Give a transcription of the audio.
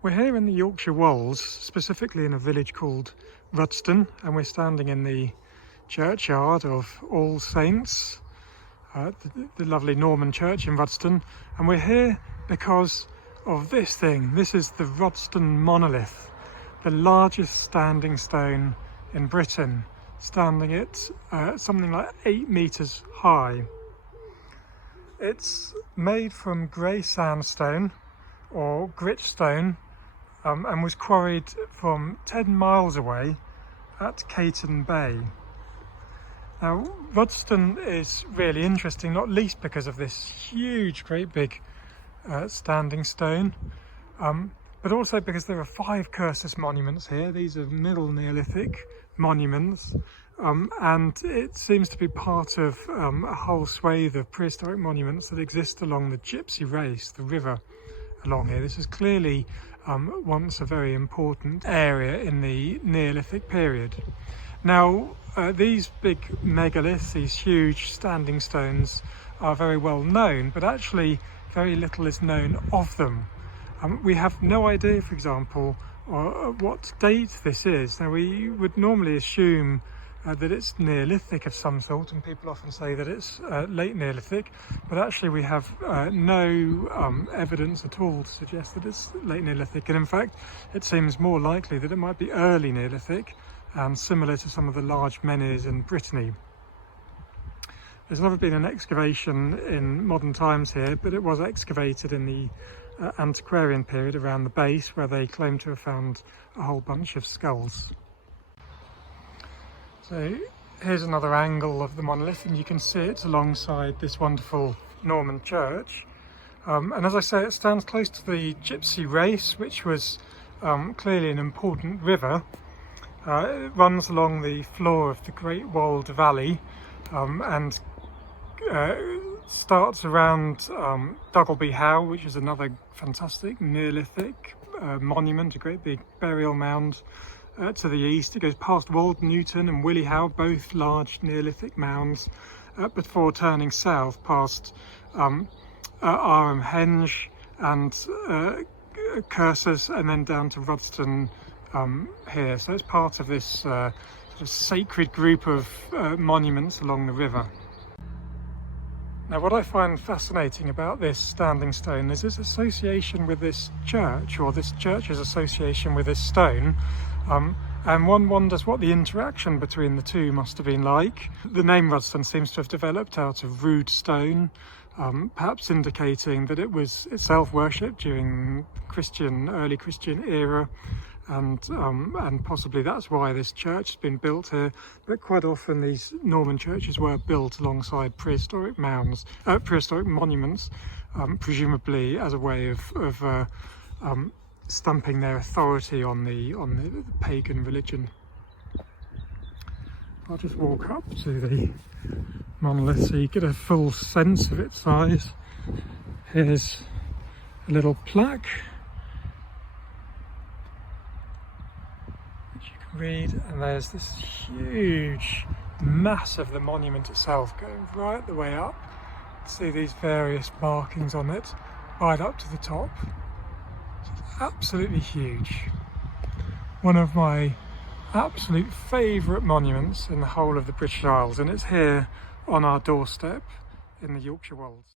We're here in the Yorkshire Wolds, specifically in a village called Rudston, and we're standing in the churchyard of All Saints, the lovely Norman church in Rudston. And we're here because of this thing. This is the Rudston Monolith, the largest standing stone in Britain, standing at something like 8 metres high. It's made from grey sandstone or grit stone, and was quarried from 10 miles away at Caton Bay. Now, Rudston is really interesting, not least because of this huge, great big standing stone, but also because there are 5 Cursus monuments here. These are Middle Neolithic monuments, and it seems to be part of a whole swathe of prehistoric monuments that exist along the Gypsy Race, the river along here. This is clearly once a very important area in the Neolithic period. Now, these big megaliths, these huge standing stones, are very well known, but actually very little is known of them. We have no idea, for example, what date this is. Now, we would normally assume that it's Neolithic of some sort, and people often say that it's late Neolithic, but actually we have no evidence at all to suggest that it's late Neolithic, and in fact it seems more likely that it might be early Neolithic, and similar to some of the large menhirs in Brittany. There's never been an excavation in modern times here, but it was excavated in the antiquarian period around the base, where they claim to have found a whole bunch of skulls. So here's another angle of the monolith, and you can see it's alongside this wonderful Norman church. And as I say, it stands close to the Gypsy Race, which was clearly an important river. It runs along the floor of the Great Wold Valley, and starts around Duggleby Howe, which is another fantastic Neolithic monument, a great big burial mound. To the east, it goes past Wold Newton and Willie Howe, both large Neolithic mounds, before turning south past Arham Henge and Cursus, and then down to Rudston here. So it's part of this sort of sacred group of monuments along the river. Now, what I find fascinating about this standing stone is its association with this church, or this church's association with this stone. And one wonders what the interaction between the two must have been like. The name Rudston seems to have developed out of rude stone, perhaps indicating that it was itself worshipped during early Christian era, and possibly that's why this church has been built here. But quite often these Norman churches were built alongside prehistoric monuments, presumably as a way of stamping their authority on the pagan religion. I'll just walk up to the monolith so you get a full sense of its size. Here's a little plaque which you can read, and there's this huge mass of the monument itself going right the way up. See these various markings on it right up to the top. Absolutely huge. One of my absolute favourite monuments in the whole of the British Isles, and it's here on our doorstep in the Yorkshire Wolds.